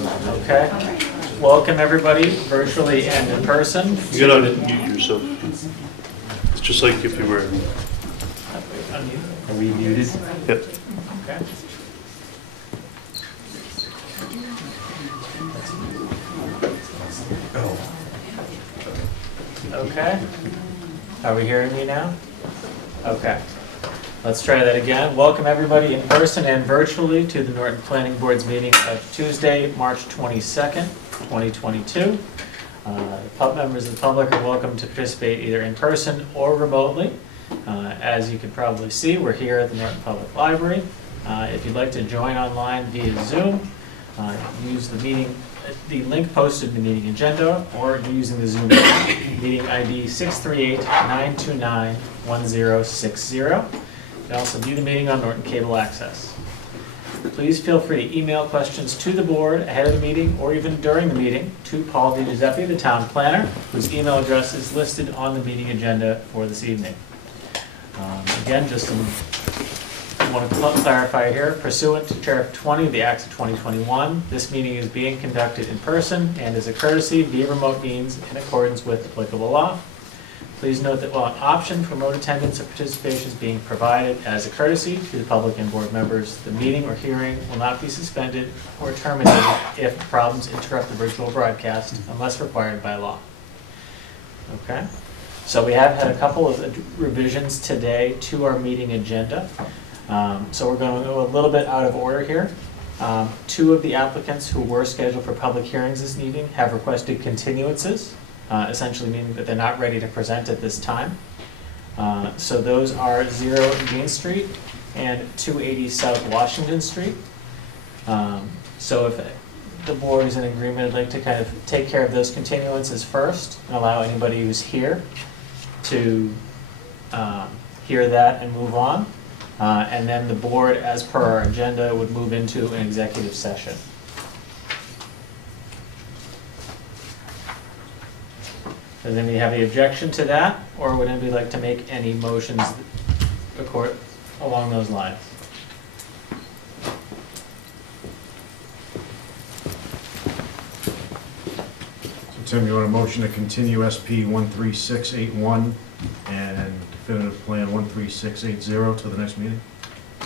Okay. Welcome everybody, virtually and in person. You gotta unmute yourself. It's just like if you were. Are we muted? Yep. Okay. Okay. Are we hearing me now? Okay. Let's try that again. Welcome everybody in person and virtually to the Norton Planning Board's meeting of Tuesday, March 22nd, 2022. Members of the public are welcome to participate either in person or remotely. As you can probably see, we're here at the Norton Public Library. If you'd like to join online via Zoom, use the link posted in the meeting agenda, or using the Zoom meeting ID 638-929-1060. You can also view the meeting on Norton Cable Access. Please feel free to email questions to the board ahead of the meeting or even during the meeting to Paul DiGiuseppe, the town planner, whose email address is listed on the meeting agenda for this evening. Again, just want to clarify here, pursuant to Chapter 20 of the Acts of 2021, this meeting is being conducted in person and as a courtesy via remote means in accordance with applicable law. Please note that while an option for remote attendance or participation is being provided as a courtesy to the public and board members, the meeting or hearing will not be suspended or terminated if problems interrupt the virtual broadcast unless required by law. Okay, so we have had a couple of revisions today to our meeting agenda. So we're going to go a little bit out of order here. Two of the applicants who were scheduled for public hearings this evening have requested continuances. Essentially meaning that they're not ready to present at this time. So those are 0 Dean Street and 280 South Washington Street. So if the board is in agreement, I'd like to kind of take care of those continuances first and allow anybody who's here to hear that and move on. And then the board, as per our agenda, would move into an executive session. Does anybody have any objection to that, or would anybody like to make any motions along those lines? So Tim, you want a motion to continue SP 13681 and definitive plan 13680 to the next meeting?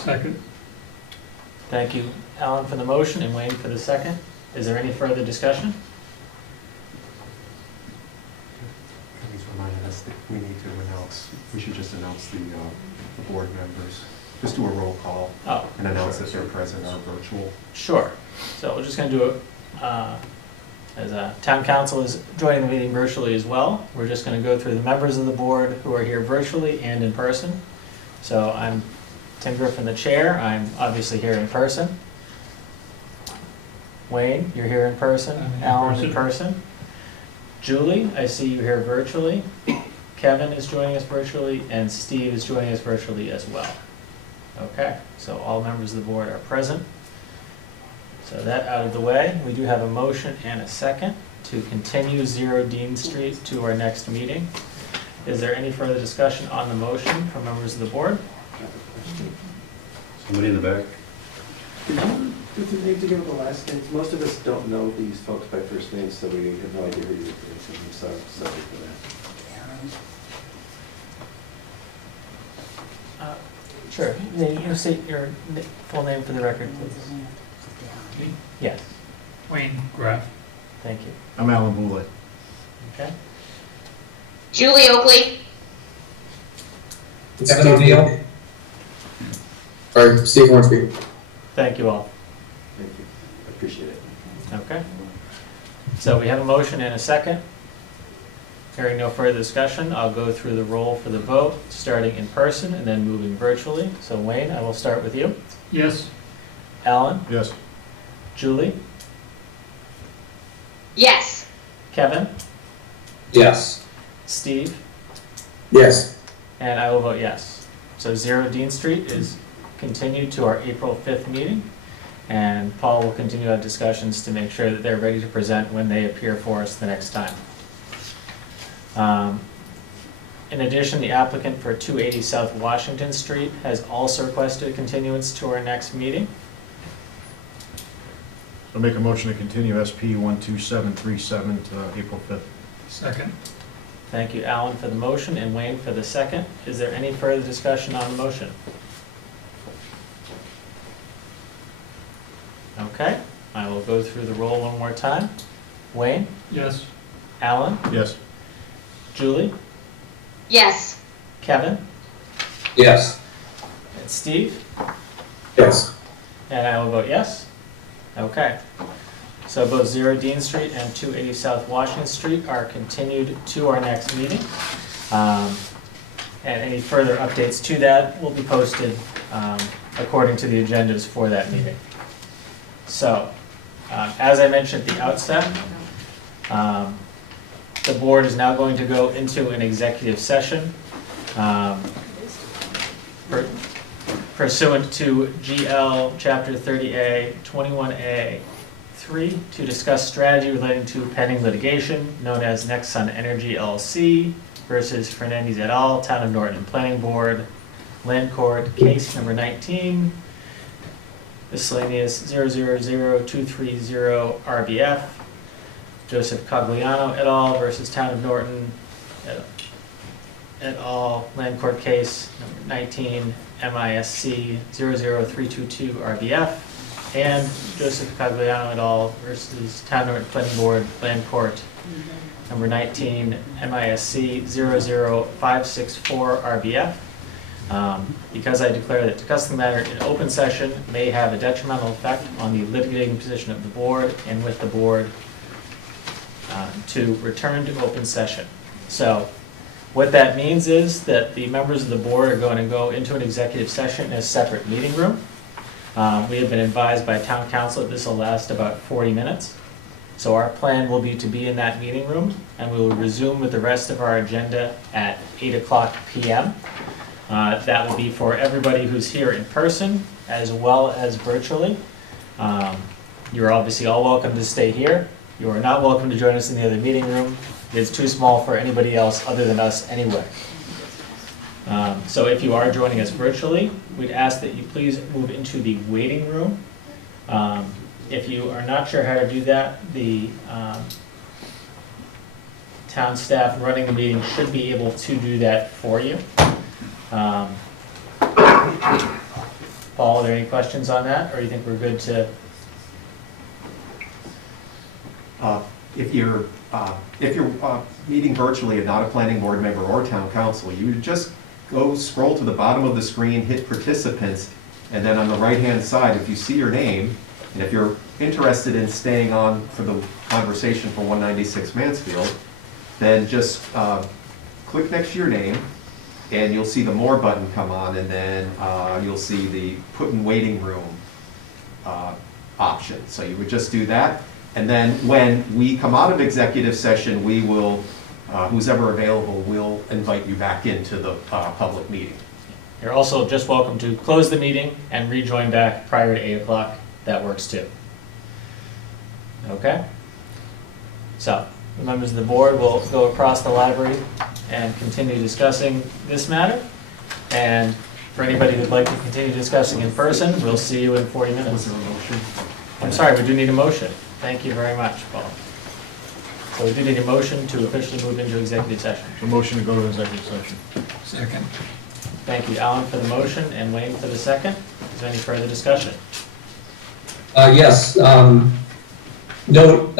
Second. Thank you, Alan, for the motion and Wayne for the second. Is there any further discussion? Reminded us that we need to announce, we should just announce the board members, just do a roll call and announce that they're present or virtual. Sure. So we're just going to do it as town council is joining the meeting virtually as well. We're just going to go through the members of the board who are here virtually and in person. So I'm Tim Griffin, the chair. I'm obviously here in person. Wayne, you're here in person. Alan in person. Julie, I see you here virtually. Kevin is joining us virtually, and Steve is joining us virtually as well. Okay, so all members of the board are present. So that out of the way, we do have a motion and a second to continue 0 Dean Street to our next meeting. Is there any further discussion on the motion from members of the board? Somebody in the back. Does it need to give the last names? Most of us don't know these folks by first names, so we have no idea who you're referring to. I'm sorry for that. Sure. You say your full name for the record, please. Me? Yes. Wayne Graff. Thank you. I'm Alan Boulay. Okay. Julie Oakley. Steve O'Neill. Or Steve Hornsby. Thank you all. Thank you. I appreciate it. Okay. So we have a motion and a second. Hearing no further discussion, I'll go through the roll for the vote, starting in person and then moving virtually. So Wayne, I will start with you. Yes. Alan? Yes. Julie? Yes. Kevin? Yes. Steve? Yes. And I will vote yes. So 0 Dean Street is continued to our April 5th meeting. And Paul will continue our discussions to make sure that they're ready to present when they appear for us the next time. In addition, the applicant for 280 South Washington Street has also requested a continuance to our next meeting. I'll make a motion to continue SP 12737 to April 5th. Second. Thank you, Alan, for the motion and Wayne for the second. Is there any further discussion on the motion? Okay, I will go through the roll one more time. Wayne, Yes. Alan, Yes. Julie, Yes. Kevin, Yes. and Steve, Yes. and I will vote yes. Okay. So both 0 Dean Street and 280 South Washington Street are continued to our next meeting. And any further updates to that will be posted according to the agendas for that meeting. So, as I mentioned at the outset, the board is now going to go into an executive session pursuant to GL Chapter 30A, 21A, 3, to discuss strategy relating to pending litigation known as Nexsun Energy LLC versus Fernandez et al., Town of Norton Planning Board, Land Court, case number 19, miscellaneous 000230 RBF, Joseph Cogliano et al. Versus Town of Norton et al., Land Court case number 19, MISC 00322 RBF, and Joseph Cogliano et al. Versus Town of Norton Planning Board, Land Court number 19, MISC 00564 RBF. Because I declare that discussing the matter in open session may have a detrimental effect on the litigating position of the board, and with the board to return to open session. So what that means is that the members of the board are going to go into an executive session in a separate meeting room. We have been advised by town council that this will last about 40 minutes. So our plan will be to be in that meeting room, and we will resume with the rest of our agenda at 8 o'clock p.m. That will be for everybody who's here in person as well as virtually. You're obviously all welcome to stay here. You are not welcome to join us in the other meeting room. It's too small for anybody else other than us anyway. So if you are joining us virtually, we'd ask that you please move into the waiting room. If you are not sure how to do that, the town staff running the meeting should be able to do that for you. Paul, are there any questions on that, or you think we're good to? If you're meeting virtually and not a planning board member or town council, you would just go scroll to the bottom of the screen, hit participants, and then on the right-hand side, if you see your name, and if you're interested in staying on for the conversation for 196 Mansfield, then just click next to your name, and you'll see the More button come on, and then you'll see the Put in Waiting Room option. So you would just do that, and then when we come out of executive session, we will, who's ever available, will invite you back into the public meeting. You're also just welcome to close the meeting and rejoin back prior to 8 o'clock. That works too. Okay? So, the members of the board will go across the library and continue discussing this matter. And for anybody who'd like to continue discussing in person, we'll see you in 40 minutes. Was there a motion? I'm sorry, we do need a motion. Thank you very much, Paul. So we do need a motion to officially move into executive session. So motion to go to executive session. Second. Thank you, Alan, for the motion and Wayne for the second. Is there any further discussion? Yes. Note,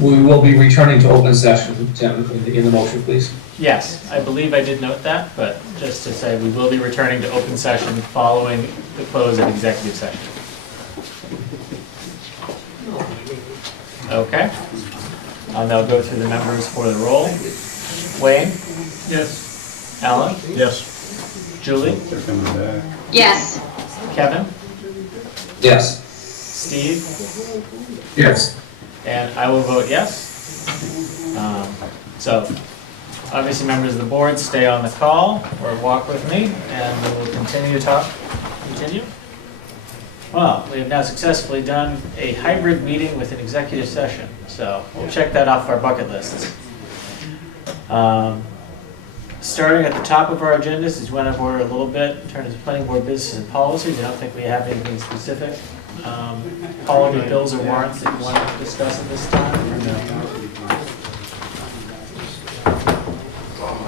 we will be returning to open session. Tim, in the motion, please. Yes, I believe I did note that, but just to say, we will be returning to open session following the close of executive session. Okay. I'll now go through the members for the roll. Wayne? Yes. Alan? Yes. Julie? Yes. Kevin? Yes. Steve? Yes. And I will vote yes. So, obviously, members of the board, stay on the call or walk with me, and we will continue to talk. Continue? Well, we have now successfully done a hybrid meeting with an executive session, so we'll check that off our bucket lists. Starting at the top of our agendas, as we went over a little bit in terms of planning board business and policies. I don't think we have anything specific Paul, any bills or warrants that you want to discuss at this time, or no?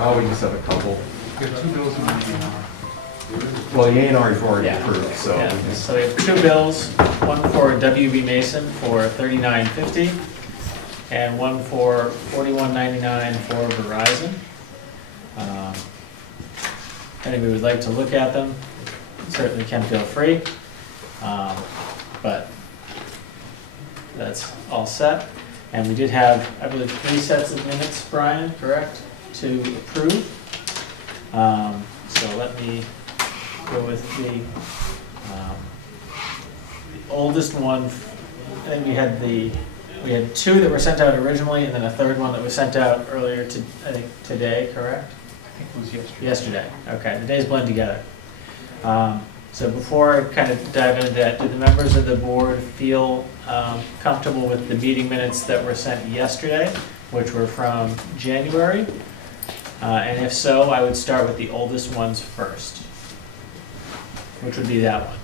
Oh, we just have a couple. You have 2 bills and an A&R. Well, the A and R is already Yeah. approved, so Yeah, we just, so we have 2 bills, one for WB Mason for $39.50, and one for $41.99 for Verizon. If anybody would like to look at them, certainly can feel free. But that's all set. And we did have, I believe, 3 sets of minutes, Brian, correct, to approve. So let me go with the oldest one. I think we had 2 that were sent out originally, and then a third one that was sent out earlier I think today, correct? I think it was yesterday. Yesterday, okay, the days blend together. So before I kind of dive into that, do the members of the board feel comfortable with the meeting minutes that were sent yesterday, which were from January? And if so, I would start with the oldest ones first, which would be that one.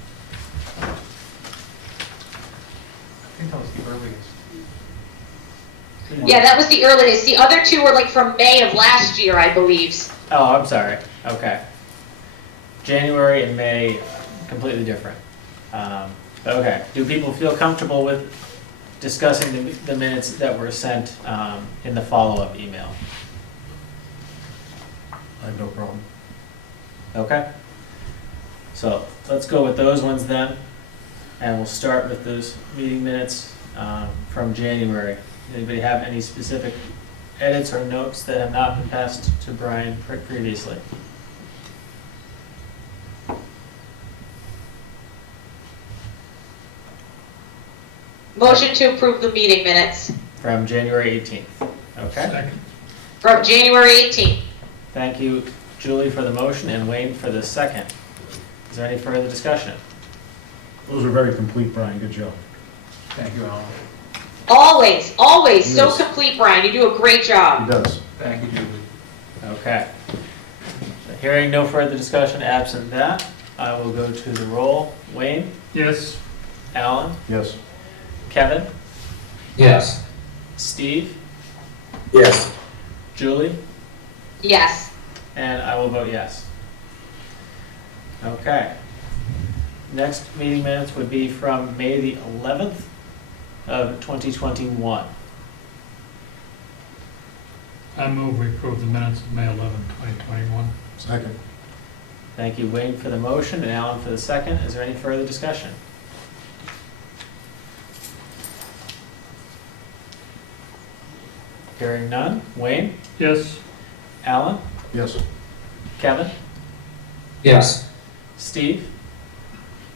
I think that was the earliest. Yeah, that was the earliest. The other 2 were like from May of last year, I believe. Oh, I'm sorry, okay. January and May, completely different. Okay, do people feel comfortable with discussing the minutes that were sent in the follow-up email? I have no problem. Okay. So let's go with those ones then, and we'll start with those meeting minutes from January. Anybody have any specific edits or notes that have not been passed to Brian previously? Motion to approve the meeting minutes From January 18th. Okay. Second. from January 18th. Thank you, Julie, for the motion and Wayne for the second. Is there any further discussion? Those are very complete, Brian, good job. Thank you, Alan. Always, always, so Yes. complete, Brian. You do a great He job. does. Thank you, Julie. Okay. Hearing no further discussion, absent that, I will go to the roll. Wayne, Yes. Alan, Yes. Kevin, Yes. Steve, Yes. Julie, Yes. and I will vote yes. Okay. Next meeting minutes would be from May the 11th of 2021. I move we approve the minutes of May 11, 2021. Second. Thank you, Wayne, for the motion and Alan for the second. Is there any further discussion? Hearing none. Wayne, Yes. Alan, Yes. Kevin, Yes. Steve,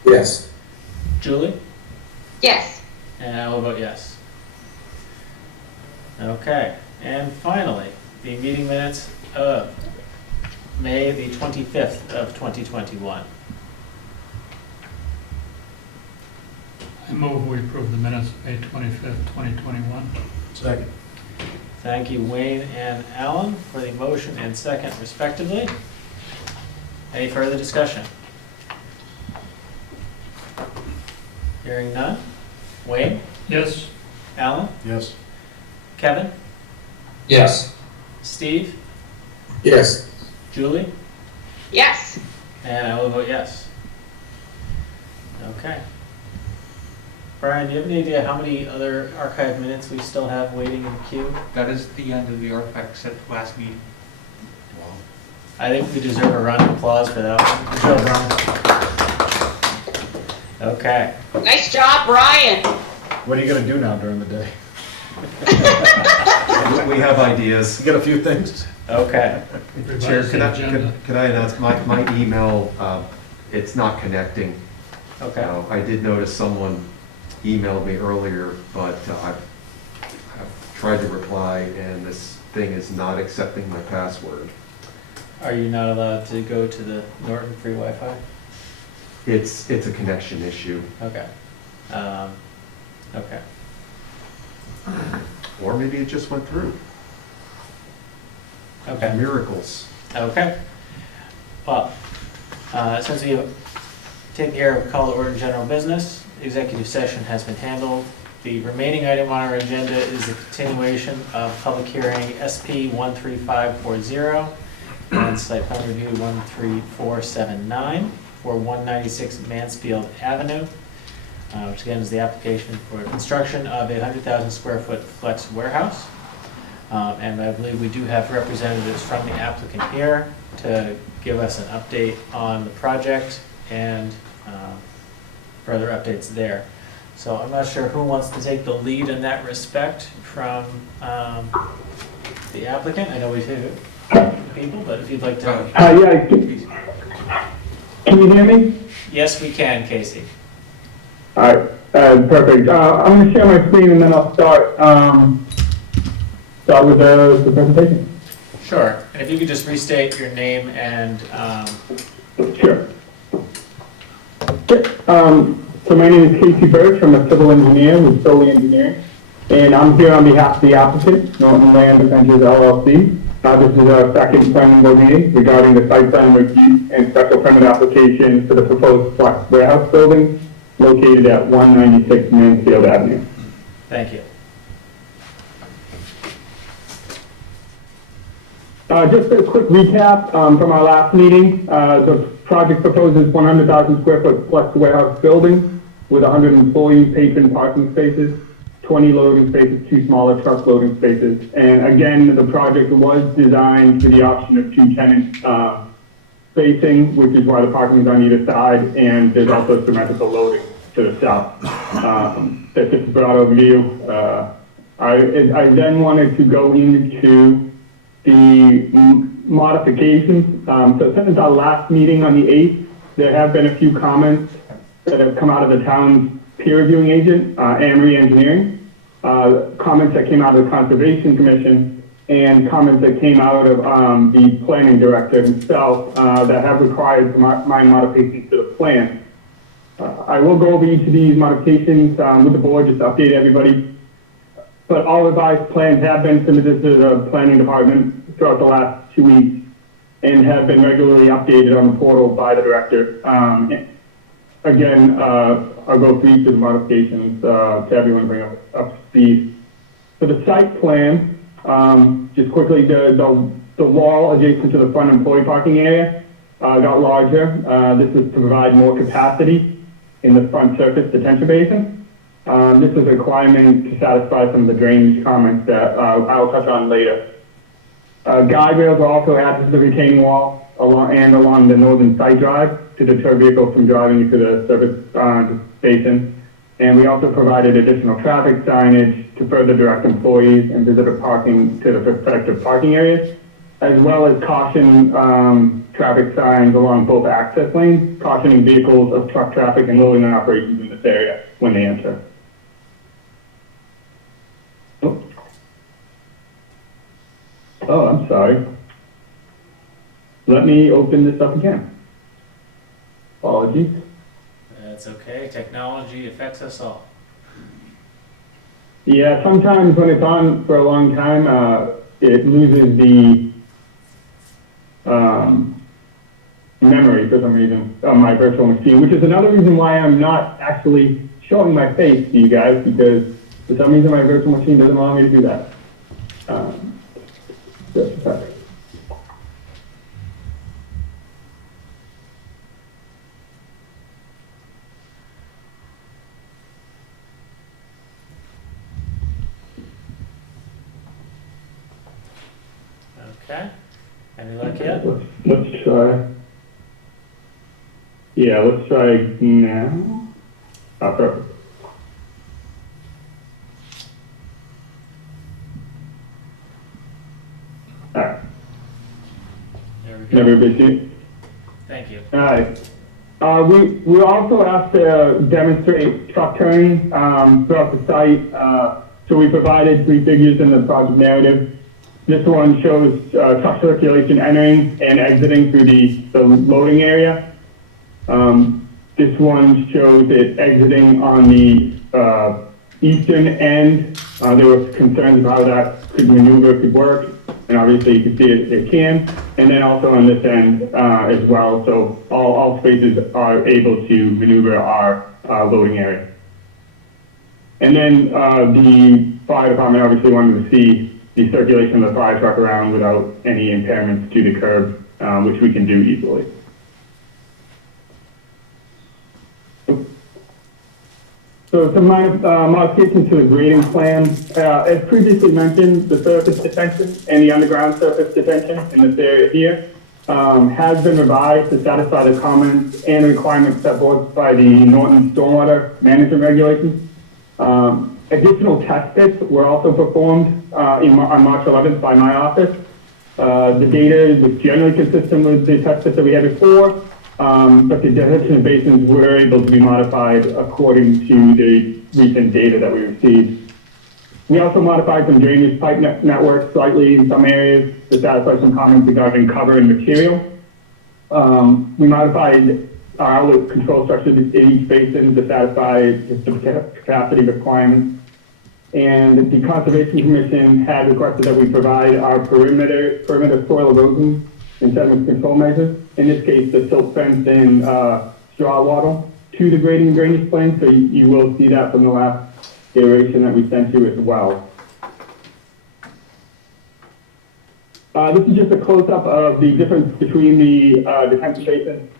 Yes. Julie, Yes. and I will vote yes. Okay, and finally, the meeting minutes of May the 25th of 2021. I move we approve the minutes of May 25th, 2021. Second. Thank you, Wayne and Alan, for the motion and second respectively. Any further discussion? Hearing none. Wayne, Yes. Alan, Yes. Kevin, Yes. Steve, Yes. Julie, Yes. and I will vote yes. Okay. Brian, do you have any idea how many other archive minutes we still have waiting in the queue? That is the end of the artifact set last meeting. I think we deserve a round of applause for that one. Good job, Brian. Okay. Nice job, Brian. What are you gonna do now during the day? we have ideas. You got a few things? Okay. Chair, Revise could the I, agenda. could I announce, my email, it's not connecting. Okay. I did notice someone emailed me earlier, but I've tried to reply, and this thing is not accepting my password. Are you not allowed to go to the Norton free Wi-Fi? It's a connection issue, Okay. Okay. or maybe it just went through. Okay. Miracles. Okay. Well, since we have taken care of call to order general business, executive session has been handled. The remaining item on our agenda is the continuation of public hearing SP 13540 and site plan review 13479 for 196 Mansfield Avenue, which again is the application for construction of a 100,000 square foot flex warehouse. And I believe we do have representatives from the applicant here to give us an update on the project and further updates there. So I'm not sure who wants to take the lead in that respect from the applicant. I know we have people, but if you'd like to. Yeah, can you hear me? Yes, we can, Casey. All right, perfect. I'm gonna share my screen and then I'll start with the presentation. Sure. And if you could just restate your name and Sure. So my name is Casey Birch. I'm a civil engineer with Solely Engineering, and I'm here on behalf of the applicant, Norton Land Ventures LLC. This is our second planning board meeting regarding the site plan review and special permit application for the proposed flex warehouse building located at 196 Mansfield Avenue. thank you. Just a quick recap from our last meeting. The project proposes 100,000 square foot flex warehouse building with 100 employee patron parking spaces, 20 loading spaces, 2 smaller truck loading spaces. And again, the project was designed for the option of 2 tenant spacing, which is why the parking is on either side, and there's also symmetrical loading to the south. That's just a broad overview. I then wanted to go into the modifications. So since our last meeting on the 8th, there have been a few comments that have come out of the town's peer reviewing agent, Amory Engineering, comments that came out of the Conservation Commission, and comments that came out of the planning director himself that have required my modifications to the plan. I will go over each of these modifications with the board just to update everybody. But all revised plans have been submitted to the planning department throughout the last 2 weeks and have been regularly updated on the portal by the director. Again, I'll go through each of the modifications to everyone bring up to speed. For the site plan, just quickly, the wall adjacent to the front employee parking area got larger. This is to provide more capacity in the front surface detention basin. This is a requirement to satisfy some of the drainage comments that I'll touch on later. Guide rails are also added to the retaining wall along the northern side drive to deter vehicles from driving into the service basin. And we also provided additional traffic signage to further direct employees and visitor parking to the respective parking areas, as well as caution traffic signs along both access lanes, cautioning vehicles of truck traffic and loading operations in this area when they enter. Oh, I'm sorry. Let me open this up again. Apologies. That's okay. Technology affects us all. Yeah, sometimes when it's on for a long time, it loses the memory for some reason on my virtual machine, which is another reason why I'm not actually showing my face to you guys, because for some reason my virtual machine doesn't allow me to do that. Just a second. Okay. Any luck yet? Let's try. Yeah, let's try now. Oh, perfect. All right. There we go. Everybody see it? Thank you. All right. We also have to demonstrate truck turning throughout the site. So we provided 3 figures in the project narrative. This one shows truck circulation entering and exiting through the loading area. This one shows it exiting on the eastern end. There were concerns about how that could work, and obviously you can see it can. And then also on this end as well, so all spaces are able to maneuver our loading area. And then the fire department obviously wanted to see the circulation of the fire truck around without any impairments to the curb, which we can do easily. So some minor modifications to the grading plan. As previously mentioned, the surface detention and the underground surface detention in this area here has been revised to satisfy the comments and requirements set forth by the Norton Stormwater Management Regulations. Additional test pits were also performed on March 11th by my office. The data was generally consistent with the test pits that we had before, but the detention basins were able to be modified according to the recent data that we received. We also modified some drainage pipe networks slightly in some areas to satisfy some comments regarding cover and material. We modified our outlet control structure in each basin to satisfy the capacity requirements. And the Conservation Commission had requested that we provide our perimeter soil erosion and sediment control measures. In this case, the silt fence and straw wattle to the grading and drainage plan. So you will see that from the last iteration that we sent you as well. This is just a close-up of the difference between the detention basins.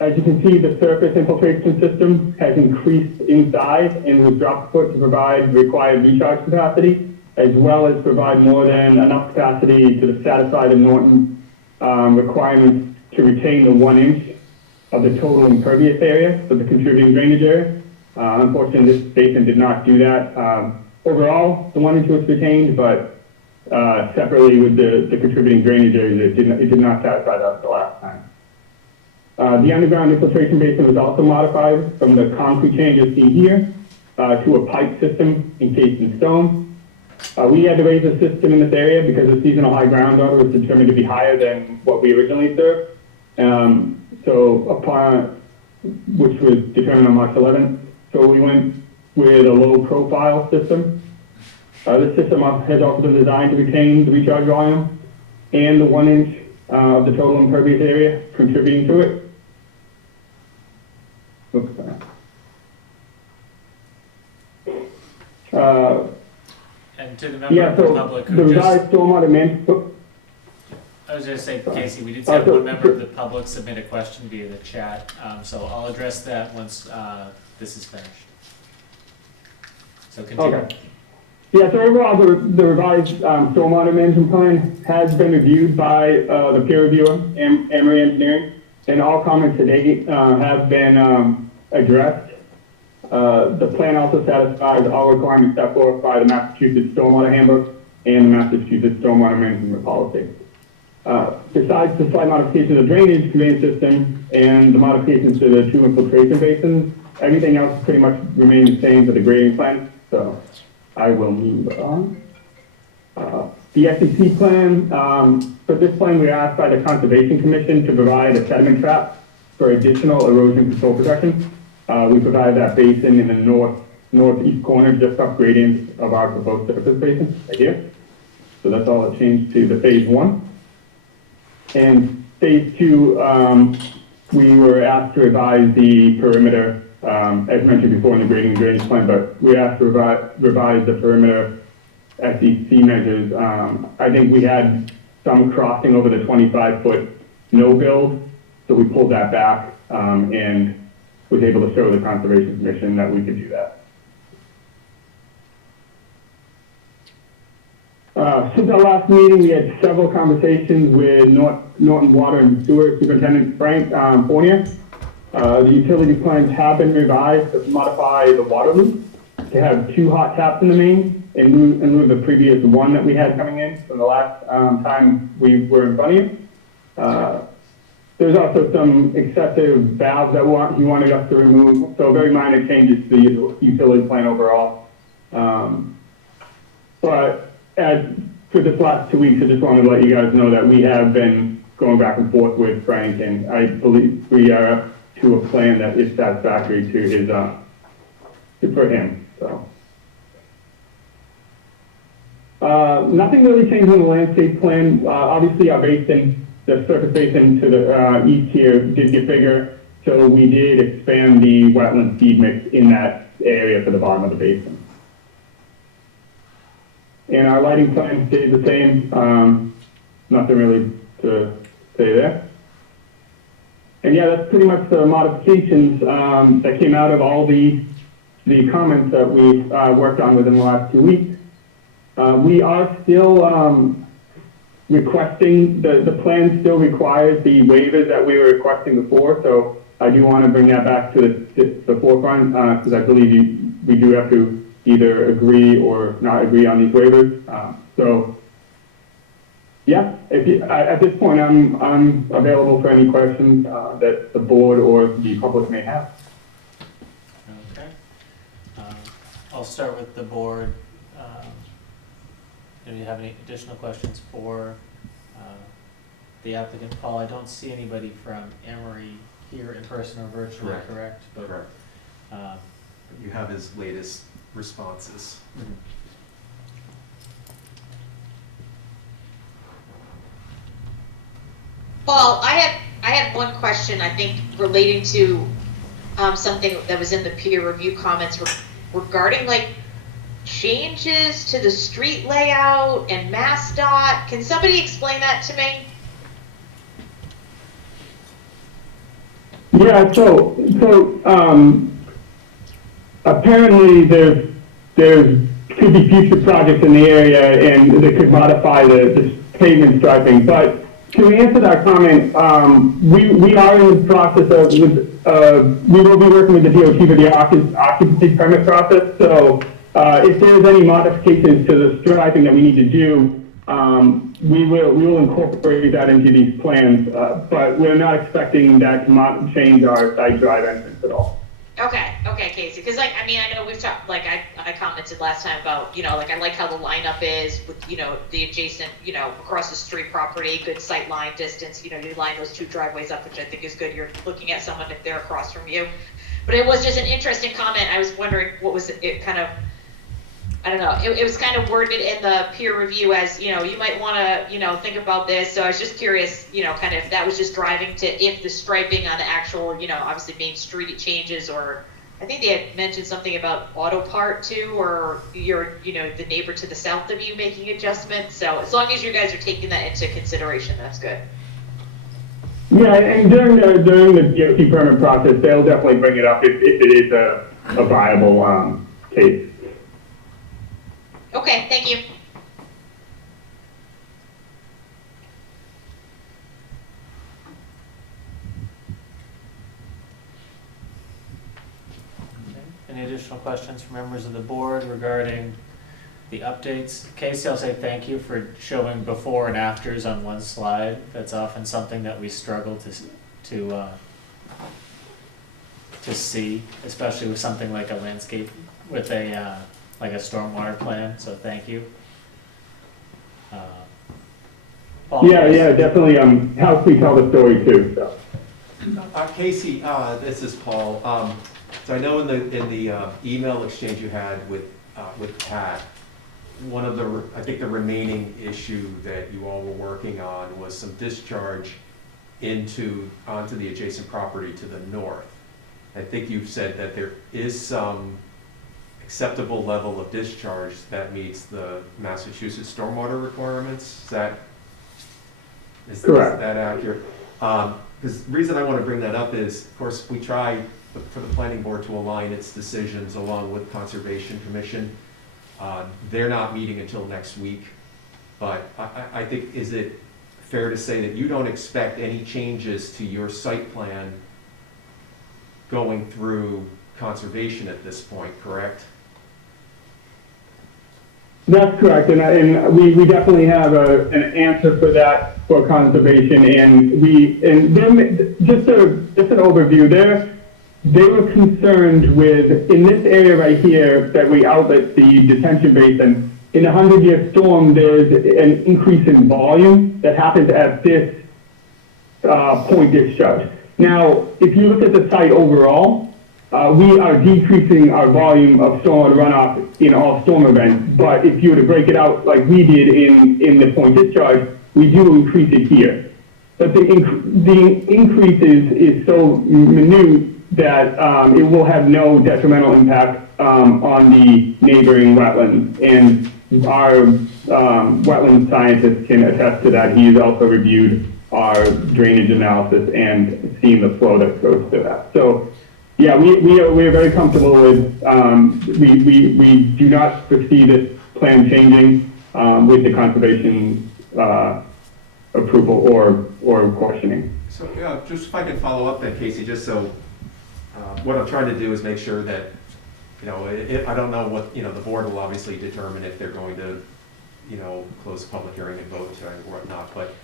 As you can see, the surface infiltration system has increased in size and was dropped foot to provide required recharge capacity, as well as provide more than enough capacity to satisfy the Norton requirements to retain the 1 inch of the total impervious area for the contributing drainage area. Unfortunately, this basin did not do that. Overall, the 1 inch was retained, but separately with the contributing drainage area, it did not satisfy that the last time. The underground infiltration basin was also modified from the concrete changes seen here to a pipe system encased in stone. We had to raise the system in this area because the seasonal high groundwater was determined to be higher than what we originally served. Which was determined on March 11th. So we went with a low profile system. This system has also been designed to retain the recharge volume and the 1 inch of the total impervious area contributing to it. Oops, And to the member yeah, of the so public the who just, revised stormwater management. I was gonna say, Casey, we did have one member of the public submit a question via the chat, so I'll address that once this is finished. So continue. Okay. Yeah, so overall, the revised stormwater management plan has been reviewed by the peer reviewer, Emery Engineering, and all comments to date have been addressed. The plan also satisfies all requirements set forth by the Massachusetts Stormwater Handbook and the Massachusetts Stormwater Management Policy. Besides the slight modification of the drainage conveyance system and the modifications to the 2 infiltration basins, everything else pretty much remains the same for the grading plan. So I will move on. The SEC plan, for this plan, we were asked by the Conservation Commission to provide a sediment trap for additional erosion control protection. We provide that basin in the northeast corner, just up gradient of our proposed surface basin, right here. So that's all that changed to the phase 1. And phase 2, we were asked to revise the perimeter, as mentioned before in the grading and drainage plan, but we asked to revise the perimeter SEC measures. I think we had some crossing over the 25-foot no build, so we pulled that back and was able to show the Conservation Commission that we could do that. Since our last meeting, we had several conversations with Norton Water and Sewer Superintendent Frank Fournier. The utility plans have been revised to modify the water loop to have 2 hot taps in the main in lieu of the previous 1 that we had coming in from the last time we were in front of you. There's also some excessive valves that he wanted us to remove, so very minor changes to the utility plan overall. But for this last 2 weeks, I just wanted to let you guys know that we have been going back and forth with Frank, and I believe we are up to a plan that is satisfactory to his, for him, so. Nothing really changed in the landscape plan. Obviously our basin, the surface basin to the east here did get bigger So we did expand the wetland feed mix in that area for the bottom of the basin. And our lighting plan stayed the same, nothing really to say there. And yeah, that's pretty much the modifications that came out of all the comments that we worked on within the last 2 weeks. We are still requesting, the plan still requires the waivers that we were requesting before, so I do want to bring that back to the forefront, because I believe we do have to either agree or not agree on these waivers. So, yeah, at this point, I'm available for any questions that the board or the public may have. Okay. I'll start with the board. Do you have any additional questions for the applicant? Paul, I don't see anybody from Emory here in person or virtually, correct? But, Correct. You have his latest responses. mhm. Paul, I had one question, I think, relating to something that was in the peer review comments regarding like changes to the street layout and MassDOT. Can somebody explain that to me? Yeah, so apparently there could be future projects in the area and that could modify the pavement striping, but to answer that comment, we are in the process of, we will be working with the DOT for the occupancy permit process, so if there's any modifications to the striping that we need to do, we will incorporate that into these plans, but we're not expecting that to change our side drive entrance at all. Okay, Casey, because like, I mean, I know we've talked, like, I commented last time about, you know, like, I like how the lineup is with, you know, the adjacent, you know, across the street property, good sight line distance, you know, you line those two driveways up, which I think is good, you're looking at someone if they're across from you. But it was just an interesting comment, I was wondering what was it kind of, I don't know, it was kind of worded in the peer review as, you know, you might want to, you know, think about this. So I was just curious, you know, kind of if that was just driving to if the striping on the actual, you know, obviously Main Street changes, or I think they had mentioned something about auto part too, or your, you know, the neighbor to the south of you making adjustments. So as long as you guys are taking that into consideration, that's good. Yeah, and during the DOT permit process, they'll definitely bring it up if it is a viable case. Okay, thank you. Okay. Any additional questions from members of the board regarding the updates? Casey, I'll say thank you for showing before and afters on one slide. That's often something that we struggle to see, especially with something like a landscape with a like a stormwater plan. So thank you. Paul, Yeah, definitely helps me tell the story too. So. Casey, this is Paul. So I know in the email exchange you had with Pat, one of the, I think the remaining issue that you all were working on was some discharge onto the adjacent property to the north. I think you've said that there is some acceptable level of discharge that meets the Massachusetts stormwater requirements. Is Correct. that accurate? Because the reason I want to bring that up is, of course, we try for the planning board to align its decisions along with Conservation Commission. They're not meeting until next week, but I think, is it fair to say that you don't expect any changes to your site plan going through conservation at this point, correct? That's correct, and we definitely have an answer for that for conservation, and just an overview, they were concerned with, in this area right here that we outlet the detention basin, in a 100-year storm, there's an increase in volume that happens at this point discharge. Now, if you look at the site overall, we are decreasing our volume of stormwater runoff in all storm events, but if you were to break it out like we did in the point discharge, we do increase it here. but the increase is so minute that it will have no detrimental impact on the neighboring wetlands. And our wetland scientist can attest to that. He's also reviewed our drainage analysis and seen the flow that goes to that. So, yeah, we are very comfortable with, we do not foresee this plan changing with the conservation approval or questioning. So, yeah, just if I can follow up then, Casey, just so, what I'm trying to do is make sure that, you know, I don't know what, you know, the board will obviously determine if they're going to, you know, close the public hearing and vote or whatnot, but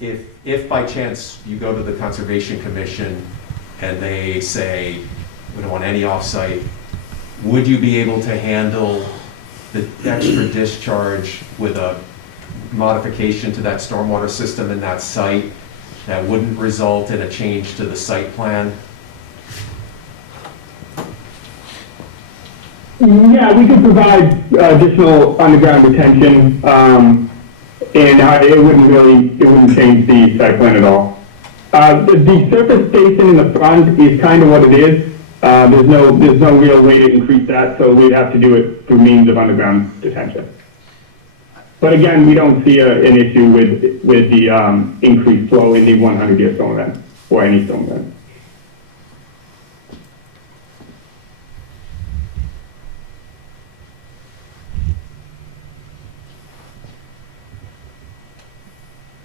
if by chance you go to the Conservation Commission and they say, we don't want any off-site, would you be able to handle the extra discharge with a modification to that stormwater system in that site that wouldn't result in a change to the site plan? Yeah, we could provide additional underground retention, and it wouldn't change the site plan at all. The surface station in the front is kind of what it is. There's no real way to increase that, so we'd have to do it through means of underground detention. But again, we don't see an issue with the increased flow in the 100-year storm event, or any storm event.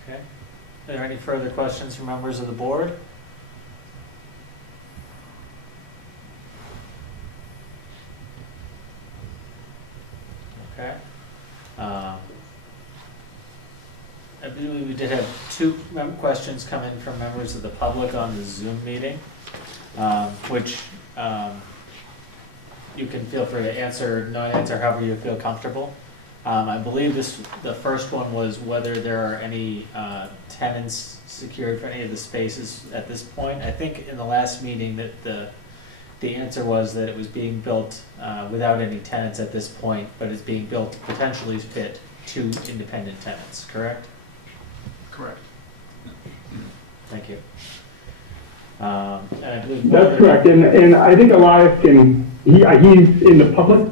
Okay. Are there any further questions from members of the board? Okay. I believe we did have two questions come in from members of the public on the Zoom meeting, which you can feel free to answer, not answer, however you feel comfortable. I believe the first one was whether there are any tenants secured for any of the spaces at this point. I think in the last meeting that the answer was that it was being built without any tenants at this point, but is being built to potentially fit 2 independent tenants, correct? Correct. Thank you. And I believe That's correct, and I think Elias he's in the public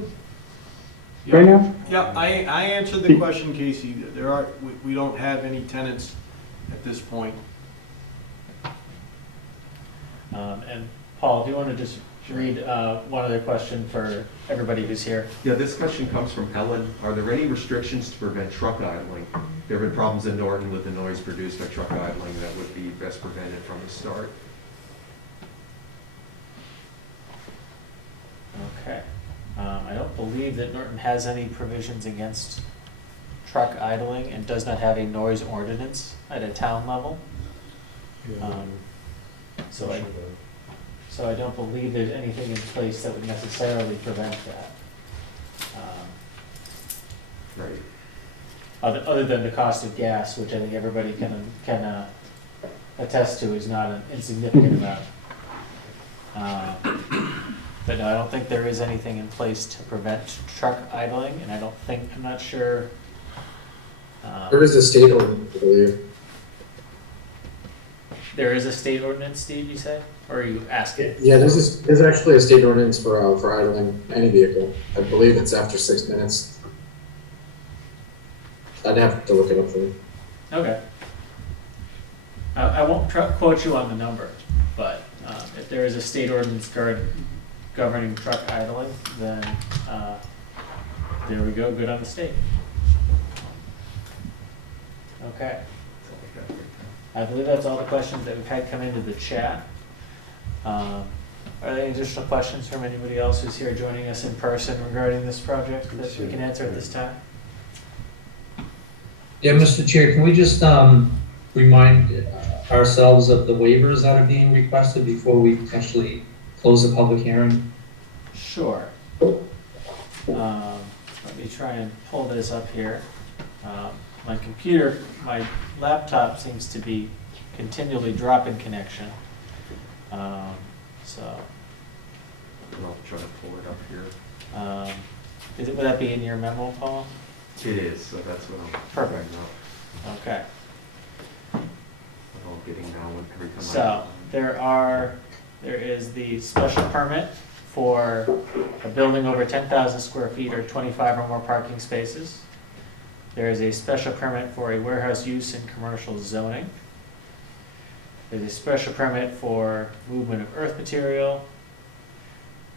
right now? Yeah, I answered the question, Casey. We don't have any tenants at this point. And Paul, do you want to just read one other question for everybody who's here? Yeah, this question comes from Ellen. Are there any restrictions to prevent truck idling? There have been problems in Norton with the noise produced by truck idling that would be best prevented from the start. Okay. I don't believe that Norton has any provisions against truck idling and does not have a noise ordinance at a town level. So I don't believe there's anything in place that would necessarily prevent that. Right. Other than the cost of gas, which I think everybody can attest to is not an insignificant amount. But no, I don't think there is anything in place to prevent truck idling, and I'm not sure. There is a state ordinance, I believe. There is a state ordinance, Steve, you say? Or are you asking? Yeah, there's actually a state ordinance for idling any vehicle. I believe it's after 6 minutes. I'd have to look it up for you. Okay. I won't quote you on the number, but if there is a state ordinance governing truck idling, then there we go, good on the state. Okay. I believe that's all the questions that we've had come into the chat. Are there any additional questions from anybody else who's here joining us in person regarding this project that we can answer at this time? Yeah, Mr. Chair, can we just remind ourselves of the waivers that are being requested before we potentially close the public hearing? Sure. Let me try and pull this up here. My laptop seems to be continually dropping connection. So. I'll try to pull it up here. Would that be in your memo, Paul? It is, so that's what I'm. Perfect. bringing up. Okay. getting now every time. So, there is the special permit for a building over 10,000 square feet or 25 or more parking spaces. There is a special permit for a warehouse use in commercial zoning. There's a special permit for movement of earth material,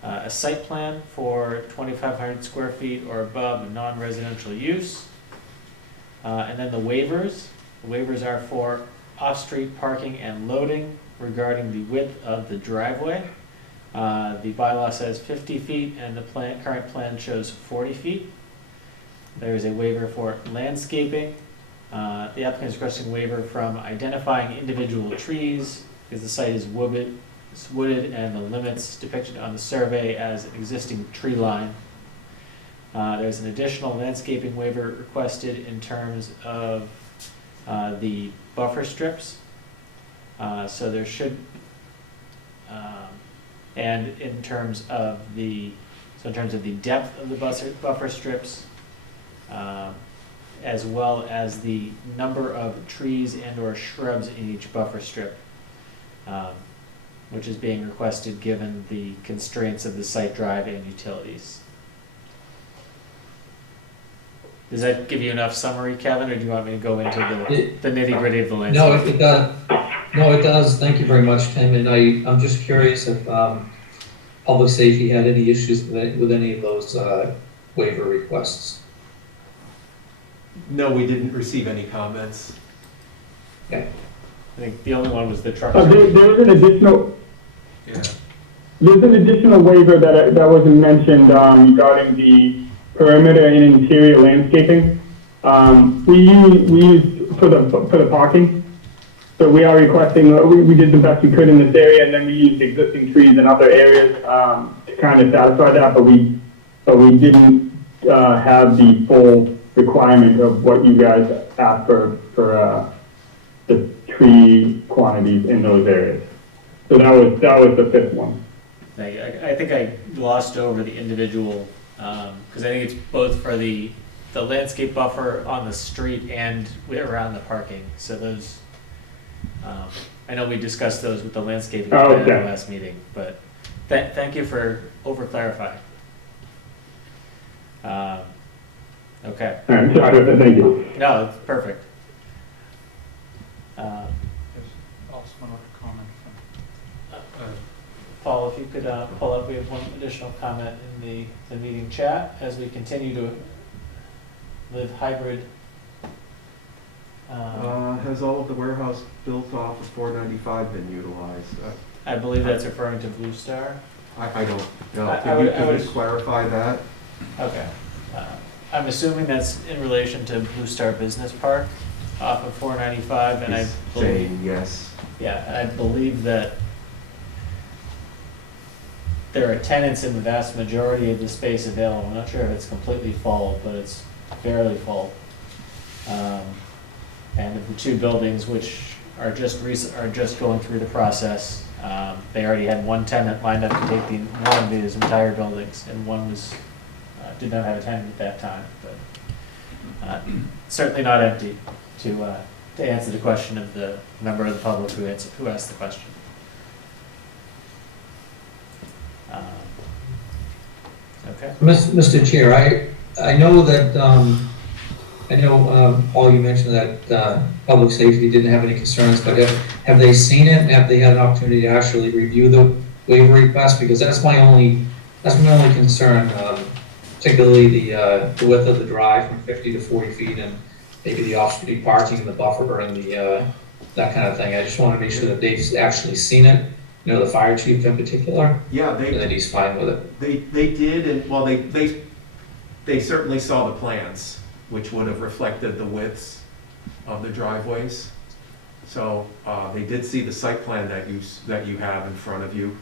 a site plan for 2,500 square feet or above of non-residential use, and then the waivers. The waivers are for off-street parking and loading regarding the width of the driveway. The bylaw says 50 feet and the current plan shows 40 feet. There is a waiver for landscaping. The applicant is requesting waiver from identifying individual trees because the site is wooded and the limits depicted on the survey as an existing tree line. There's an additional landscaping waiver requested in terms of the buffer strips. So there should, and in terms of the depth of the buffer strips, as well as the number of trees and or shrubs in each buffer strip, which is being requested given the constraints of the site drive and utilities. Does that give you enough summary, Kevin, or do you want me to go into the nitty-gritty of the landscape? No, if it does, no, it does. Thank you very much, Tim. And I'm just curious if public safety had any issues with any of those waiver requests. No, we didn't receive any comments. Okay. I think the only one was the truck. There's an additional, Yeah. there's an additional waiver that wasn't mentioned regarding the perimeter and interior landscaping. We use for the parking. So we are requesting, we did the best we could in this area, and then we used existing trees in other areas to kind of satisfy that, but we didn't have the full requirement of what you guys asked for the tree quantities in those areas. So that was the fifth one. I think I glossed over the individual, because I think it's both for the landscape buffer on the street and around the parking. So those, I know we discussed those with the landscaping plan in the last meeting, but thank you for over-clarifying. Okay. All right, thank you. No, it's perfect. There's also another comment from, Paul, if you could pull up, we have one additional comment in the meeting chat as we continue to live hybrid. Has all of the warehouse built off of 495 been utilized? I believe that's referring to Blue Star. I don't know. I Can would- you I would- clarify that? Okay. I'm assuming that's in relation to Blue Star Business Park off of 495, and I He's believe, saying yes. yeah, and I believe that there are tenants in the vast majority of the space available. I'm not sure if it's completely full, but it's fairly full. And of the two buildings, which are just going through the process, they already had one tenant lined up to take one of these entire buildings, and one was did not have a tenant at that time, but certainly not empty to answer the question of the member of the public who asked the question. Okay. Mr. Chair, I know that, Paul, you mentioned that public safety didn't have any concerns, but have they seen it? Have they had an opportunity to actually review the waiver request? Because that's my only concern, particularly the width of the drive from 50 to 40 feet and maybe the off-street parking and the buffer and that kind of thing. I just want to make sure that they've actually seen it. You know, the fire chief in particular, Yeah, and that he's fine with it. They did, and well, they certainly saw the plans, which would have reflected the widths of the driveways. So they did see the site plan that you have in front of you.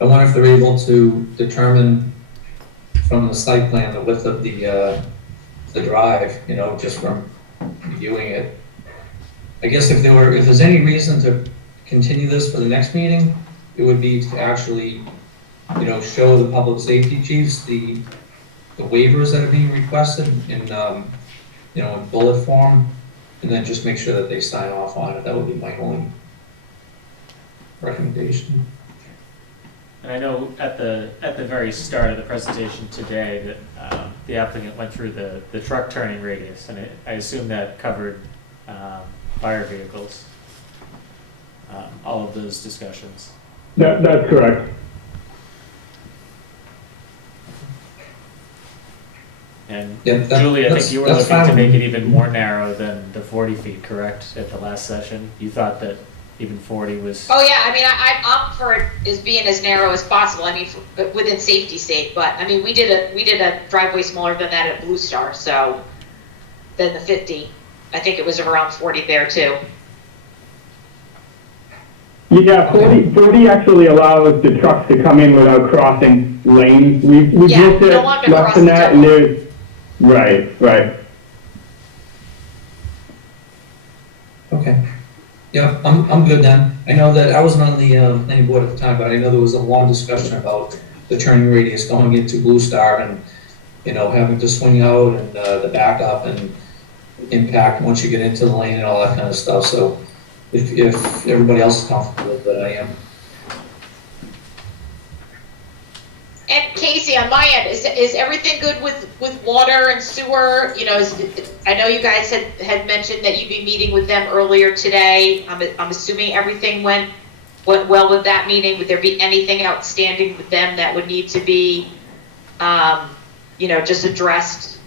I wonder if they're able to determine from the site plan the width of the drive, you know, just from viewing it. I guess if there's any reason to continue this for the next meeting, it would be to actually, you know, show the public safety chiefs the waivers that are being requested in, you know, in bullet form, and then just make sure that they sign off on it. That would be my only recommendation. And I know at the very start of the presentation today that the applicant went through the truck turning radius, and I assume that covered fire vehicles, all of those discussions. That's correct. And Yeah, Julie, I think you were that's looking to fine. make it even more narrow than the 40 feet, correct, at the last session? You thought that even 40 was, Oh, yeah, I mean, I'm up for it as being as narrow as possible, I mean, within safety's sake, but, I mean, we did a driveway smaller than that at Blue Star, so, than the 50. I think it was around 40 there, too. Yeah, 40 actually allows the trucks to come in without crossing lanes. We've Yeah, looked we don't at want them to less cross than the that, and double. there's, right. Okay. Yeah, I'm good then. I know that I wasn't on the planning board at the time, but I know there was a long discussion about the turning radius going into Blue Star and, you know, having to swing out and the backup and impact once you get into the lane and all that kind of stuff. So if everybody else is comfortable with it, I am. And Casey, on my end, is everything good with water and sewer? You know, I know you guys had mentioned that you'd be meeting with them earlier today. I'm assuming everything went well with that meeting. Would there be anything outstanding with them that would need to be, you know, just addressed?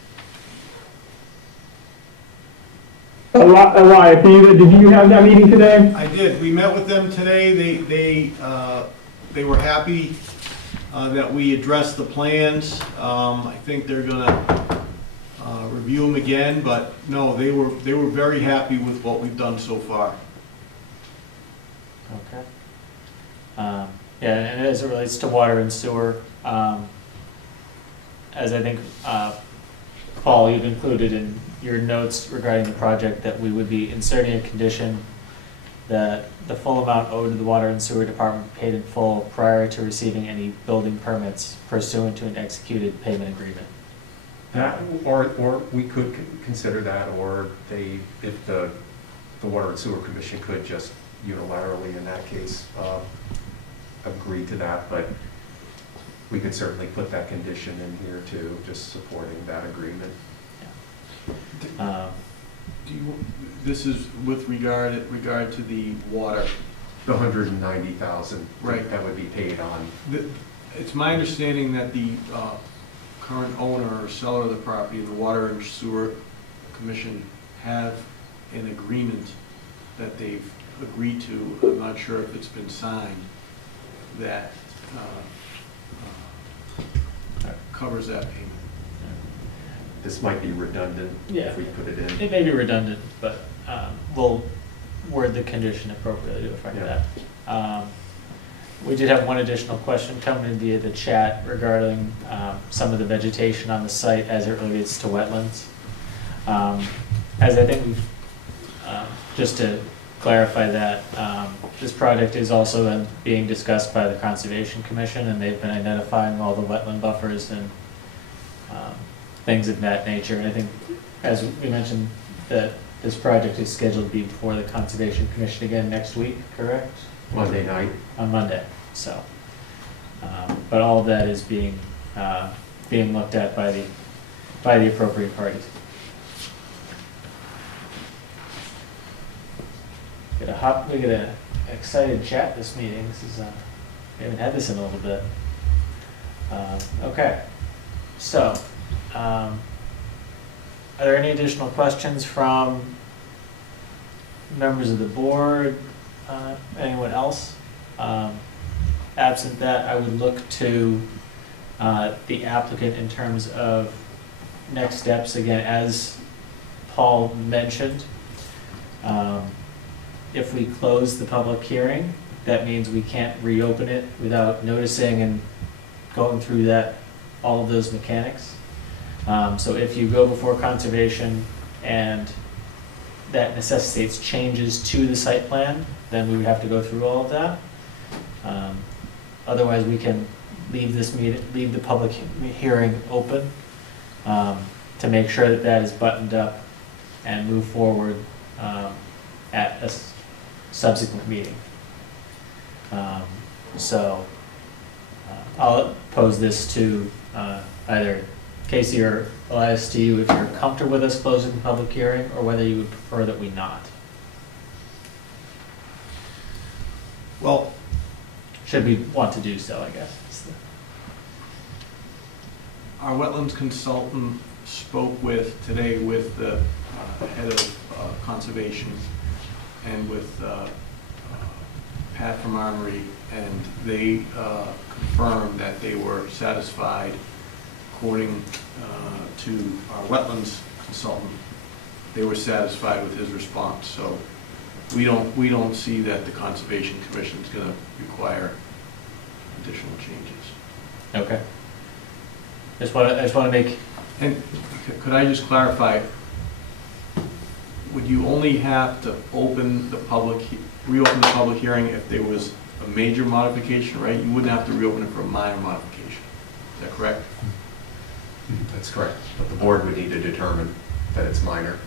Elias, did you have that meeting today? I did. We met with them today. They were happy that we addressed the plans. I think they're gonna review them again, but no, they were very happy with what we've done so far. okay. Yeah, and as it relates to water and sewer, as I think, Paul, you've included in your notes regarding the project that we would be inserting a condition that the full amount owed to the water and sewer department paid in full prior to receiving any building permits pursuant to an executed payment agreement. That, or we could consider that, or if the Water and Sewer Commission could just unilaterally, in that case, agree to that, but we could certainly put that condition in here too, just supporting that agreement. This is with regard to the water. The 190,000. Right. That would be paid on. It's my understanding that the current owner or seller of the property, the Water and Sewer Commission, have an agreement that they've agreed to. I'm not sure if it's been signed, that covers that payment. This might be redundant if we put it in. It may be redundant, but we'll word the condition appropriately to reflect that. We did have one additional question coming in via the chat regarding some of the vegetation on the site as it relates to wetlands. As I think we've, just to clarify that, this project is also then being discussed by the Conservation Commission, and they've been identifying all the wetland buffers and things of that nature. And I think, as we mentioned, that this project is scheduled to be before the Conservation Commission again next week, correct? Monday night. On Monday, so. But all of that is being looked at by the appropriate parties. We get a excited chat this meeting. This is, we haven't had this in a little bit. Okay, so, are there any additional questions from members of the board? Anyone else? Absent that, I would look to the applicant in terms of next steps. Again, as Paul mentioned, if we close the public hearing, that means we can't reopen it without noticing and going through all of those mechanics. So if you go before conservation and that necessitates changes to the site plan, then we would have to go through all of that. Otherwise, we can leave the public hearing open to make sure that that is buttoned up and move forward at a subsequent meeting. So I'll pose this to either Casey or Elias, to you, if you're comfortable with us closing the public hearing, or whether you would prefer that we not. Well, Should we want to do so, I guess. our wetlands consultant spoke today with the head of conservation and with Pat from Armory, and they confirmed that they were satisfied, according to our wetlands consultant, they were satisfied with his response. So we don't see that the Conservation Commission is going to require additional changes. Okay. I just want to make. And could I just clarify, would you only have to open the reopen the public hearing if there was a major modification, right? You wouldn't have to reopen it for a minor modification. Is that correct? That's correct, but the board would need to determine that it's minor.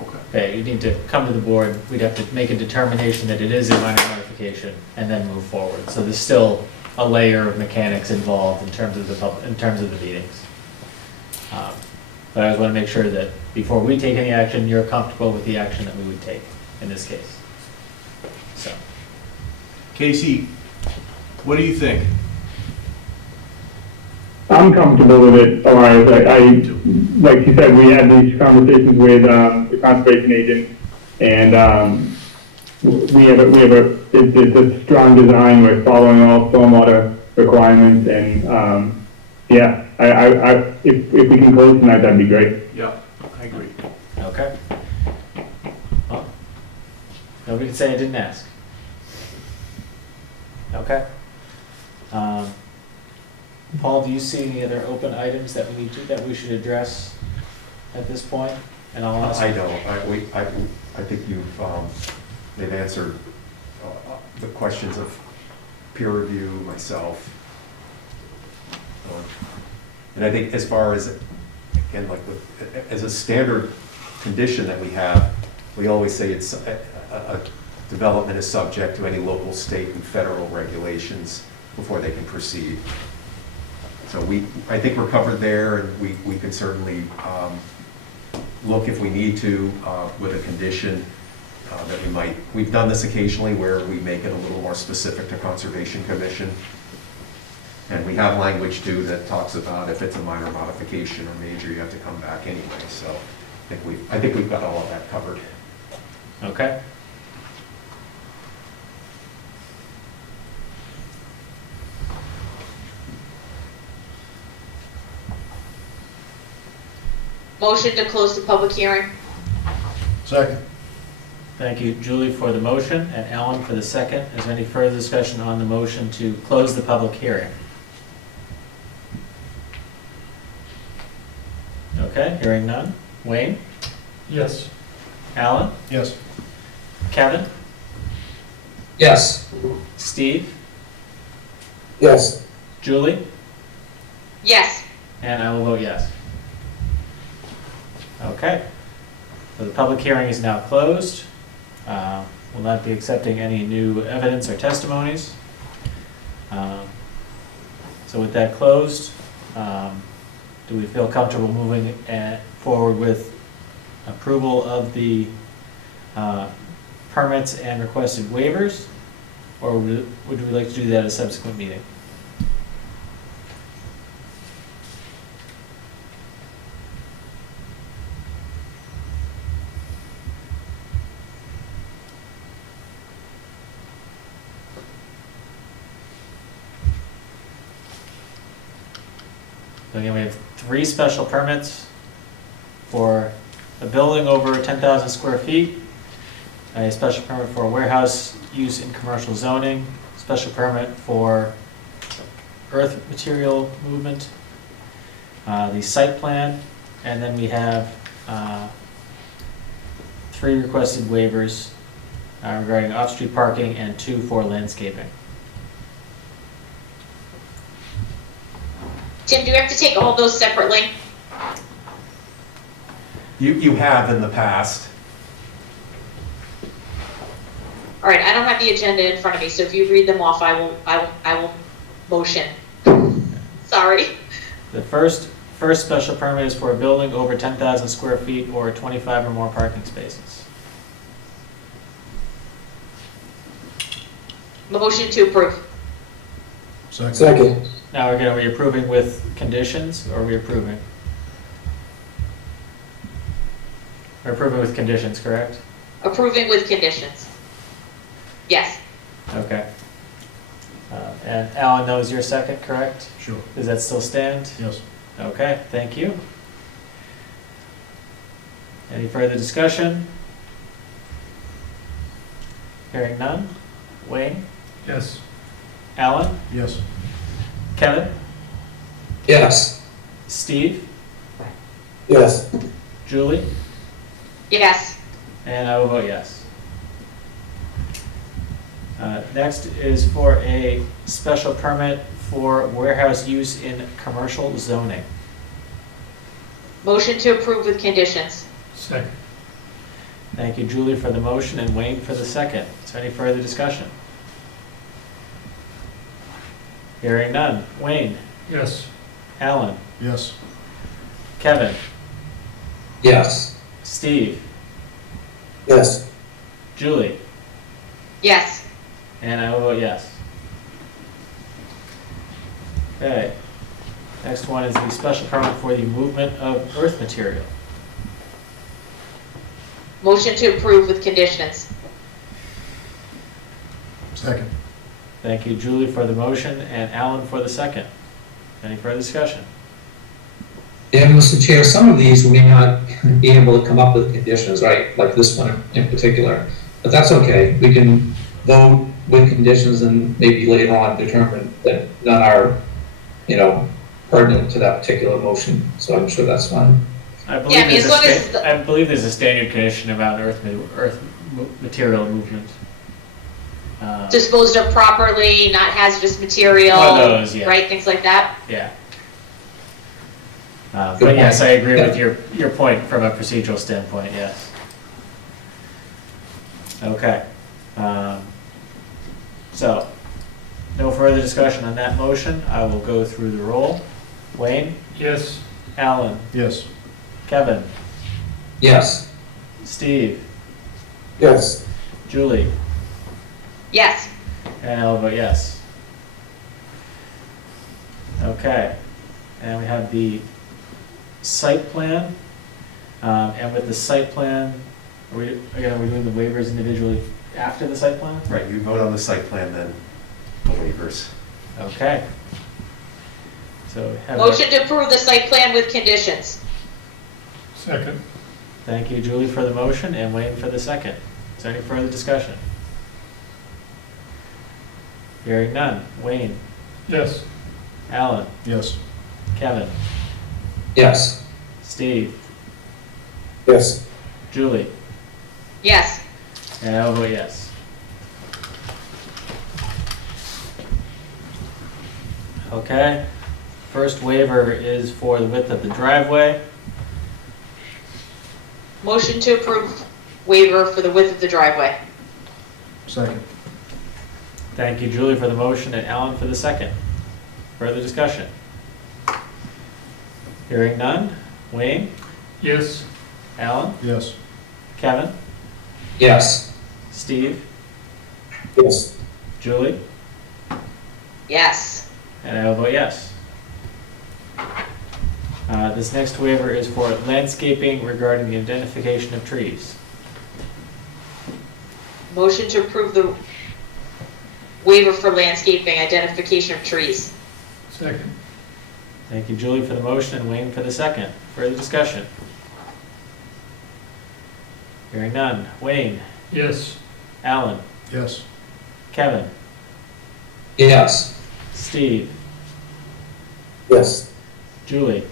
Okay. Okay, you need to come to the board, we'd have to make a determination that it is a minor modification, and then move forward. So there's still a layer of mechanics involved in terms of the meetings. But I just want to make sure that before we take any action, you're comfortable with the action that we would take in this case. So, Casey, what do you think? I'm comfortable with it, Elias. Like you said, we had these conversations with the conservation agent, and it's a strong design. We're following all stormwater requirements, and yeah, if we can close tonight, that'd be great. Yeah, I agree. okay. Well, nobody can say I didn't ask. Okay. Paul, do you see any other open items that we should address at this point? And I'll ask. I don't. I think they've answered the questions of peer review, myself. And I think as far as, again, like as a standard condition that we have, we always say it's a development is subject to any local, state, and federal regulations before they can proceed. So I think we're covered there, and we can certainly look if we need to with a condition that we've done this occasionally where we make it a little more specific to Conservation Commission. And we have language too that talks about if it's a minor modification or major, you have to come back anyway. So I think we've got all of that covered. Okay. Motion to close the public hearing. Second. Thank you, Julie, for the motion, and Ellen for the second. Is there any further discussion on the motion to close the public hearing? Okay, hearing none. Wayne? Yes. Alan? Yes. Kevin? Yes. Steve? Yes. Julie? Yes. And I will vote yes. Okay. So the public hearing is now closed. We'll not be accepting any new evidence or testimonies. So with that closed, do we feel comfortable moving forward with approval of the permits and requested waivers? Or would we like to do that at a subsequent meeting? So again, we have 3 special permits for a building over 10,000 square feet, a special permit for a warehouse use in commercial zoning, special permit for earth material movement, the site plan, and then we have 3 requested waivers regarding off-street parking and 2 for landscaping. Tim, do we have to take all those separately? You have in the past. All right, I don't have the agenda in front of me, so if you read them off, I will motion. Sorry. The first special permit is for a building over 10,000 square feet or 25 or more parking spaces. Motion to approve. Second. Now, again, are we approving with conditions, or are we approving? We're approving with conditions, correct? Approving with conditions. Yes. Okay. And Alan, that was your second, correct? Sure. Does that still stand? Yes. Okay, thank you. Any further discussion? Hearing none. Wayne? Yes. Alan? Yes. Kevin? Yes. Steve? Yes. Julie? Yes. And I will vote yes. Next is for a special permit for warehouse use in commercial zoning. Motion to approve with conditions. Second. Thank you, Julie, for the motion and Wayne for the second. Is there any further discussion? Hearing none. Wayne? Yes. Alan? Yes. Kevin? Yes. Steve? Yes. Julie? Yes. And I will vote yes. Okay. Next one is the special permit for the movement of earth material. Motion to approve with conditions. Second. Thank you, Julie, for the motion and Alan for the second. Any further discussion? And Mr. Chair, some of these we may not be able to come up with conditions, right? Like this one in particular, but that's okay. We can vote with conditions and maybe later on determine that none are, pertinent to that particular motion. So I'm sure that's fine. I believe, Yeah, I mean, as long as the- I believe there's a standard condition about earth material movement. Disposed of properly, not hazardous material. One of those, yeah. Right, things like that. Yeah. Good But yes, I point. agree Yeah. with your point from a procedural standpoint, yes. Okay. So, no further discussion on that motion. I will go through the roll. Wayne? Yes. Alan? Yes. Kevin? Yes. Steve? Yes. Julie? Yes. And I'll vote yes. Okay. And we have the site plan. And with the site plan, are we doing the waivers individually after the site plan? Right, you vote on the site plan, then the waivers. Okay. So we have. Motion to approve the site plan with conditions. Second. Thank you, Julie, for the motion and Wayne for the second. Is there any further discussion? Hearing none. Wayne? Yes. Alan? Yes. Kevin? Yes. Steve? Yes. Julie? Yes. And I'll vote yes. Okay. First waiver is for the width of the driveway. Motion to approve waiver for the width of the driveway. Second. Thank you, Julie, for the motion and Alan for the second. Further discussion? Hearing none. Wayne? Yes. Alan? Yes. Kevin? Yes. Steve? Yes. Julie? Yes. And I will vote yes. This next waiver is for landscaping regarding the identification of trees. Motion to approve the waiver for landscaping, identification of trees. Second. Thank you, Julie, for the motion and Wayne for the second. Further discussion? Hearing none. Wayne? Yes. Alan? Yes. Kevin? Yes. Steve? Yes. Julie?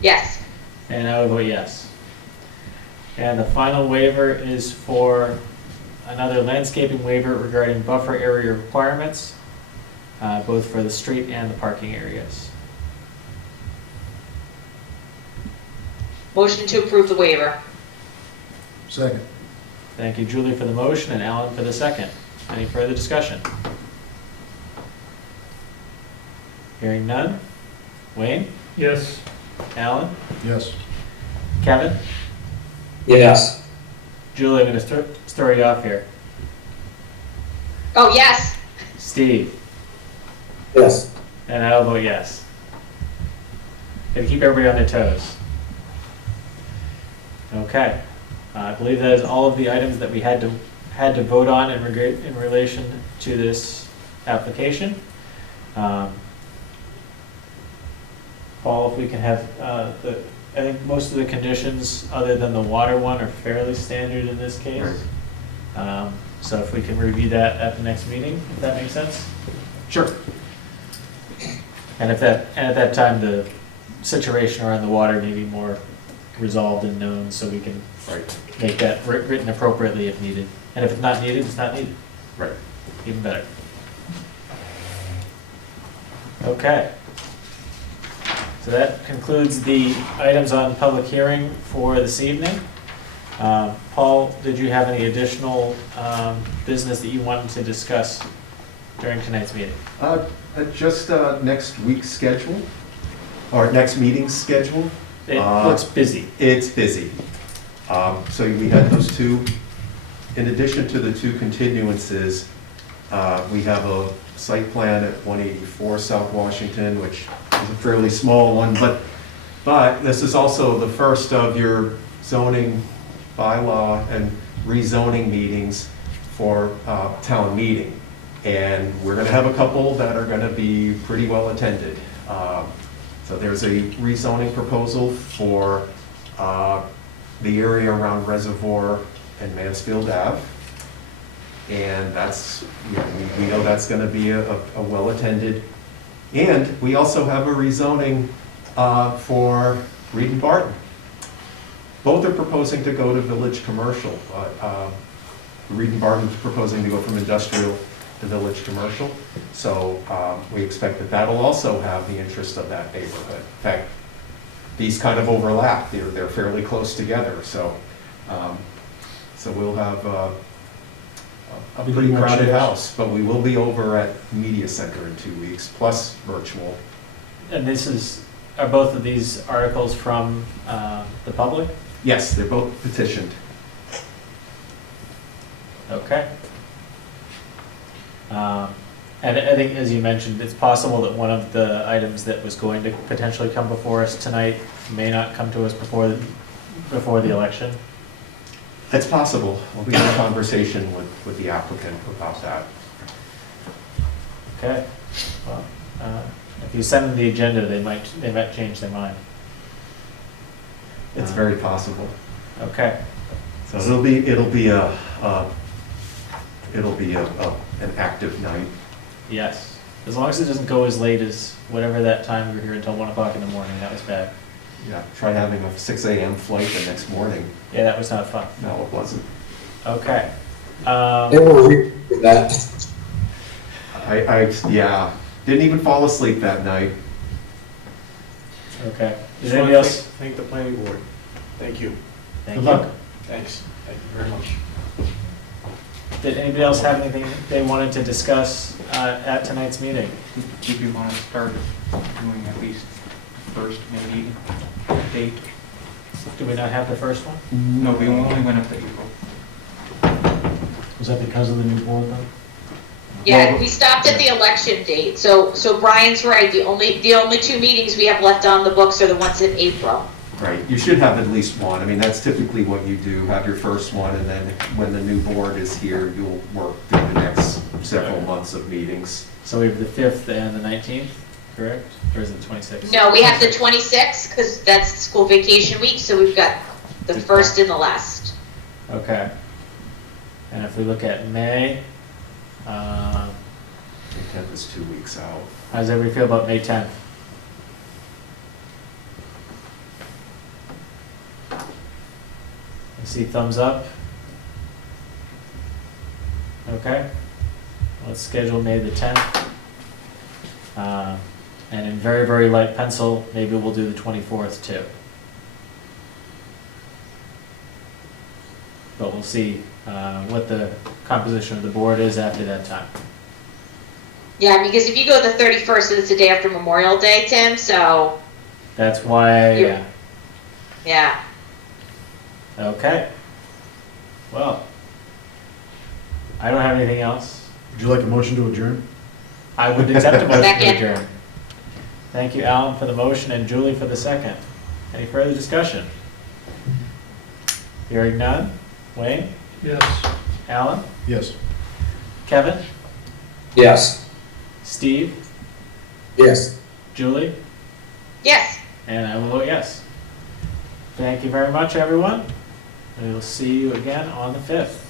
Yes. And I would vote yes. And the final waiver is for another landscaping waiver regarding buffer area requirements, both for the street and the parking areas. Motion to approve the waiver. Second. Thank you, Julie, for the motion and Alan for the second. Any further discussion? Hearing none. Wayne? Yes. Alan? Yes. Kevin? Yes. Julie, I'm gonna throw you off here. Oh, yes. Steve? Yes. And I'll vote yes. Gotta keep everybody on their toes. Okay. I believe that is all of the items that we had to vote on in relation to this application. Paul, if we can have I think most of the conditions, other than the water one, are fairly standard in this case. So if we can review that at the next meeting, if that makes sense? Sure. And at that time, the situation around the water may be more resolved and known, so we can make that written appropriately if needed. And if it's not needed, it's not needed. Right. Even better. Okay. So that concludes the items on public hearing for this evening. Paul, did you have any additional business that you wanted to discuss during tonight's meeting? Just next week's schedule, or next meeting's schedule. It looks busy. It's busy. So we had those two. In addition to the two continuances, we have a site plan at 184 South Washington, which is a fairly small one, but this is also the first of your zoning bylaw and rezoning meetings for town meeting. And we're gonna have a couple that are gonna be pretty well attended. So there's a rezoning proposal for the area around Reservoir and Mansfield Ave. And that's, we know that's gonna be a well-attended. And we also have a rezoning for Reed and Barton. Both are proposing to go to village commercial. Reed and Barton's proposing to go from industrial to village commercial. So we expect that that'll also have the interest of that neighborhood. In fact, these kind of overlap. They're fairly close together. So we'll have a pretty crowded house, but we will be over at Media Center in 2 weeks, plus virtual. And are both of these articles from the public? Yes, they're both petitioned. Okay. And I think, as you mentioned, it's possible that one of the items that was going to potentially come before us tonight may not come to us before the election. It's possible. We'll be in a conversation with the applicant about that. Okay. Well, if you send them the agenda, they might change their mind. It's very possible. Okay. So it'll be an active night. Yes. As long as it doesn't go as late as whatever that time we were here until 1 o'clock in the morning. That was bad. Yeah, try having a 6 a.m. flight the next morning. Yeah, that was not fun. No, it wasn't. Okay. They were re- that. Yeah, didn't even fall asleep that night. Okay. Is Just anybody wanna else? Thank the planning board. Thank you. Thank Good you. luck. Thanks. Thank you very much. Did anybody else have anything they wanted to discuss at tonight's meeting? Did you want to start doing at least the first maybe date? Do we not have the first one? No, we only went up to April. Was that because of the new board though? Yeah, we stopped at the election date, so Brian's right, the only 2 meetings we have left on the books are the ones in April. Right, you should have at least one. I mean, that's typically what you do, have your first one, and then when the new board is here, you'll work through the next several months of meetings. So we have the 5th and the 19th, correct? Or is it 26th? No, we have the 26th, because that's school vacation week, so we've got the first and the last. Okay. And if we look at May, May 10th is 2 weeks out. how does everybody feel about May 10th? I see thumbs up. Okay. Let's schedule May the 10th. And in very, very light pencil, maybe we'll do the 24th too. But we'll see what the composition of the board is after that time. Yeah, because if you go the 31st, it's the day after Memorial Day, Tim, so, That's why, Yeah. yeah. Okay. Well, I don't have anything else. Would you like a motion to adjourn? I would accept a motion to Second. adjourn. Thank you, Alan, for the motion and Julie for the second. Any further discussion? Hearing none. Wayne? Yes. Alan? Yes. Kevin? Yes. Steve? Yes. Julie? Yes. And I will vote yes. Thank you very much, everyone. We will see you again on the 5th.